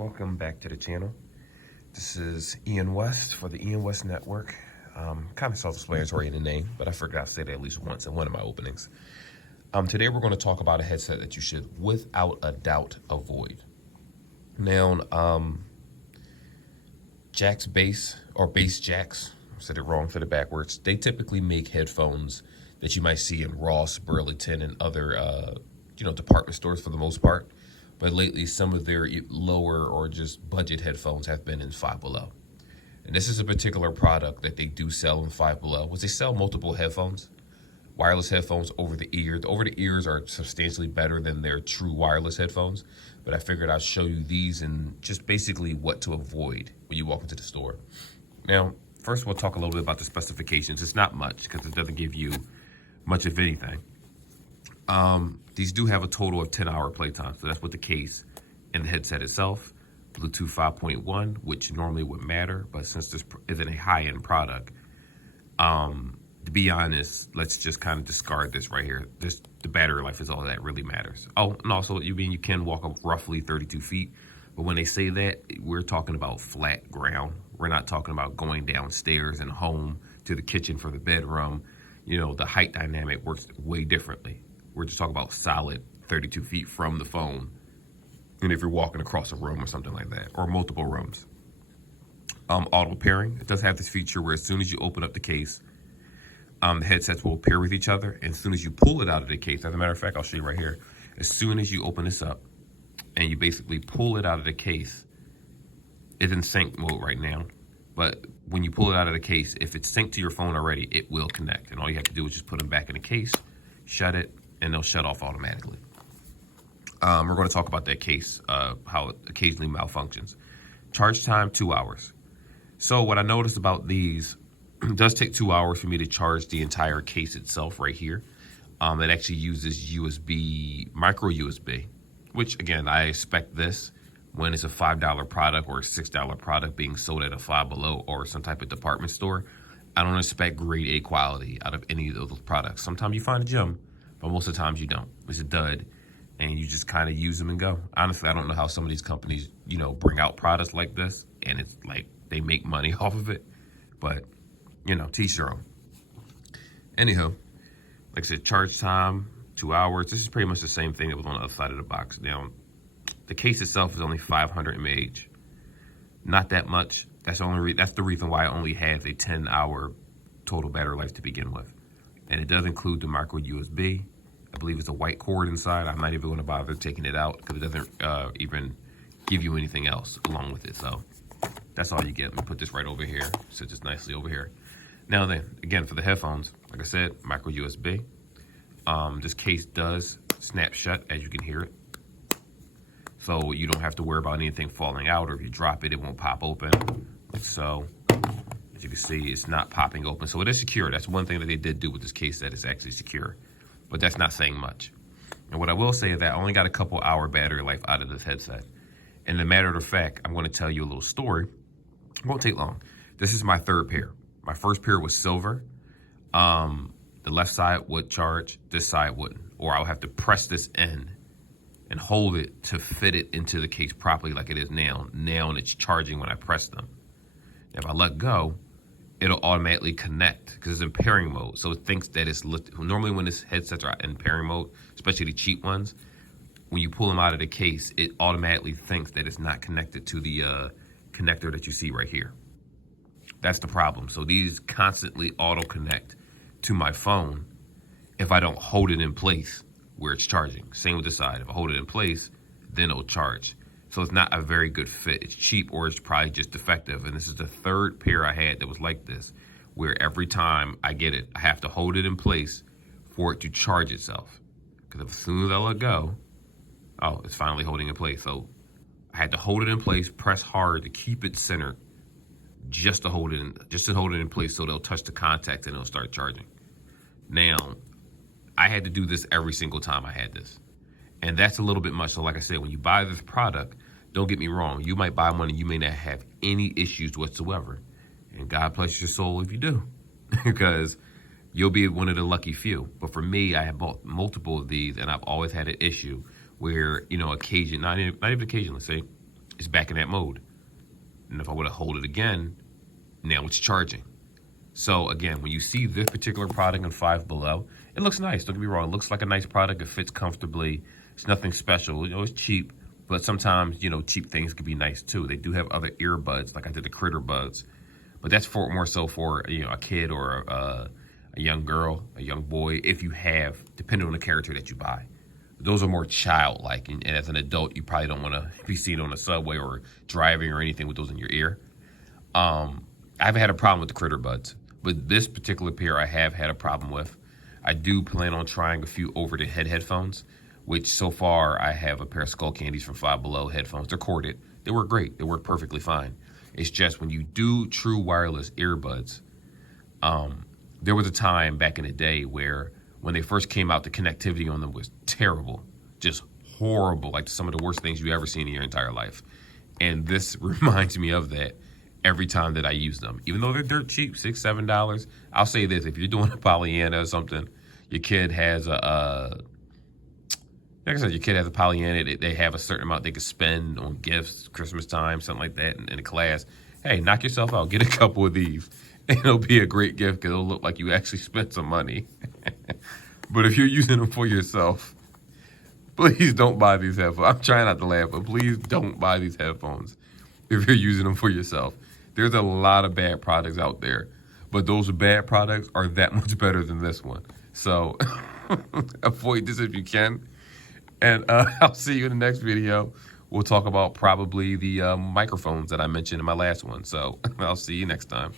Welcome back to the channel. This is Ian West for the Ian West Network. Kind of self-explanatory in the name, but I forgot to say that at least once in one of my openings. Today we're going to talk about a headset that you should, without a doubt, avoid. Now, Jack's Bass, or Bass Jacks, I said it wrong, said it backwards. They typically make headphones that you might see in Ross, Burlington, and other, department stores for the most part. But lately, some of their lower or just budget headphones have been in Five Below. And this is a particular product that they do sell in Five Below, which they sell multiple headphones, wireless headphones over the ear. The over the ears are substantially better than their true wireless headphones. But I figured I'd show you these and just basically what to avoid when you walk into the store. Now, first we'll talk a little bit about the specifications. It's not much because it doesn't give you much of anything. These do have a total of 10-hour playtime, so that's what the case and the headset itself. Bluetooth 5.1, which normally would matter, but since this isn't a high-end product, to be honest, let's just kind of discard this right here. The battery life is all that really matters. Oh, and also you can walk up roughly 32 feet, but when they say that, we're talking about flat ground. We're not talking about going downstairs and home to the kitchen for the bedroom. The height dynamic works way differently. We're just talking about solid 32 feet from the phone. And if you're walking across a room or something like that, or multiple rooms. Auto pairing, it does have this feature where as soon as you open up the case, the headsets will pair with each other. And as soon as you pull it out of the case, as a matter of fact, I'll show you right here. As soon as you open this up and you basically pull it out of the case, it's in sync mode right now. But when you pull it out of the case, if it's synced to your phone already, it will connect. And all you have to do is just put them back in the case, shut it, and they'll shut off automatically. We're going to talk about that case, how it occasionally malfunctions. Charge time, 2 hours. So what I noticed about these, it does take 2 hours for me to charge the entire case itself right here. It actually uses USB, micro USB, which again, I expect this when it's a $5 product or a $6 product being sold at a Five Below or some type of department store. I don't expect grade A quality out of any of those products. Sometimes you find a gem, but most of the times you don't. It's a dud, and you just kind of use them and go. Honestly, I don't know how some of these companies, bring out products like this, and it's like they make money off of it. But, teach their own. Anywho, like I said, charge time, 2 hours. This is pretty much the same thing that was on the other side of the box. Now, the case itself is only 500 mAh. Not that much. That's the reason why it only has a 10-hour total battery life to begin with. And it does include the micro USB. I believe it's a white cord inside. I'm not even going to bother taking it out because it doesn't even give you anything else along with it. So that's all you get. Let me put this right over here. Sit this nicely over here. Now then, again, for the headphones, like I said, micro USB. This case does snap shut, as you can hear it. So you don't have to worry about anything falling out, or if you drop it, it won't pop open. Like so. As you can see, it's not popping open. So it is secure. That's one thing that they did do with this case, that it's actually secure. But that's not saying much. And what I will say is that I only got a couple hour battery life out of this headset. And the matter of fact, I'm going to tell you a little story. It won't take long. This is my third pair. My first pair was silver. The left side would charge, this side wouldn't. Or I'll have to press this in and hold it to fit it into the case properly like it is now. Now it's charging when I press them. If I let go, it'll automatically connect because it's in pairing mode. So it thinks that it's normally when this headsets are in pairing mode, especially the cheap ones, when you pull them out of the case, it automatically thinks that it's not connected to the connector that you see right here. That's the problem. So these constantly auto connect to my phone if I don't hold it in place where it's charging. Same with the side. If I hold it in place, then it'll charge. So it's not a very good fit. It's cheap, or it's probably just defective. And this is the third pair I had that was like this, where every time I get it, I have to hold it in place for it to charge itself. Because as soon as I let go, oh, it's finally holding in place. So I had to hold it in place, press hard to keep it centered, just to hold it in place so they'll touch the contact and it'll start charging. Now, I had to do this every single time I had this. And that's a little bit much. So like I said, when you buy this product, don't get me wrong, you might buy one and you may not have any issues whatsoever. And God bless your soul if you do, because you'll be one of the lucky few. But for me, I have bought multiple of these, and I've always had an issue where, not even occasionally, say, it's back in that mode. And if I were to hold it again, now it's charging. So again, when you see this particular product in Five Below, it looks nice. Don't get me wrong. It looks like a nice product. It fits comfortably. It's nothing special. It's cheap, but sometimes, cheap things can be nice too. They do have other earbuds, like I did the Critter Buds, but that's more so for, a kid or a young girl, a young boy, if you have, depending on the character that you buy. Those are more childlike, and as an adult, you probably don't want to be seen on the subway or driving or anything with those in your ear. I haven't had a problem with the Critter Buds, but this particular pair I have had a problem with. I do plan on trying a few over-the-head headphones, which so far I have a pair of Skull Candies from Five Below headphones. They're corded. They work great. They work perfectly fine. It's just when you do true wireless earbuds, there was a time back in the day where when they first came out, the connectivity on them was terrible, just horrible, like some of the worst things you've ever seen in your entire life. And this reminds me of that every time that I use them. Even though they're dirt cheap, $6, $7, I'll say this: if you're doing a Pollyanna or something, your kid has like I said, your kid has a Pollyanna, they have a certain amount they could spend on gifts, Christmas time, something like that, in a class. Hey, knock yourself out. Get a couple of these. And it'll be a great gift because it'll look like you actually spent some money. But if you're using them for yourself, please don't buy these headphones. I'm trying not to laugh, but please don't buy these headphones if you're using them for yourself. There's a lot of bad products out there, but those bad products are that much better than this one. So avoid this if you can. And I'll see you in the next video. We'll talk about probably the microphones that I mentioned in my last one. So I'll see you next time.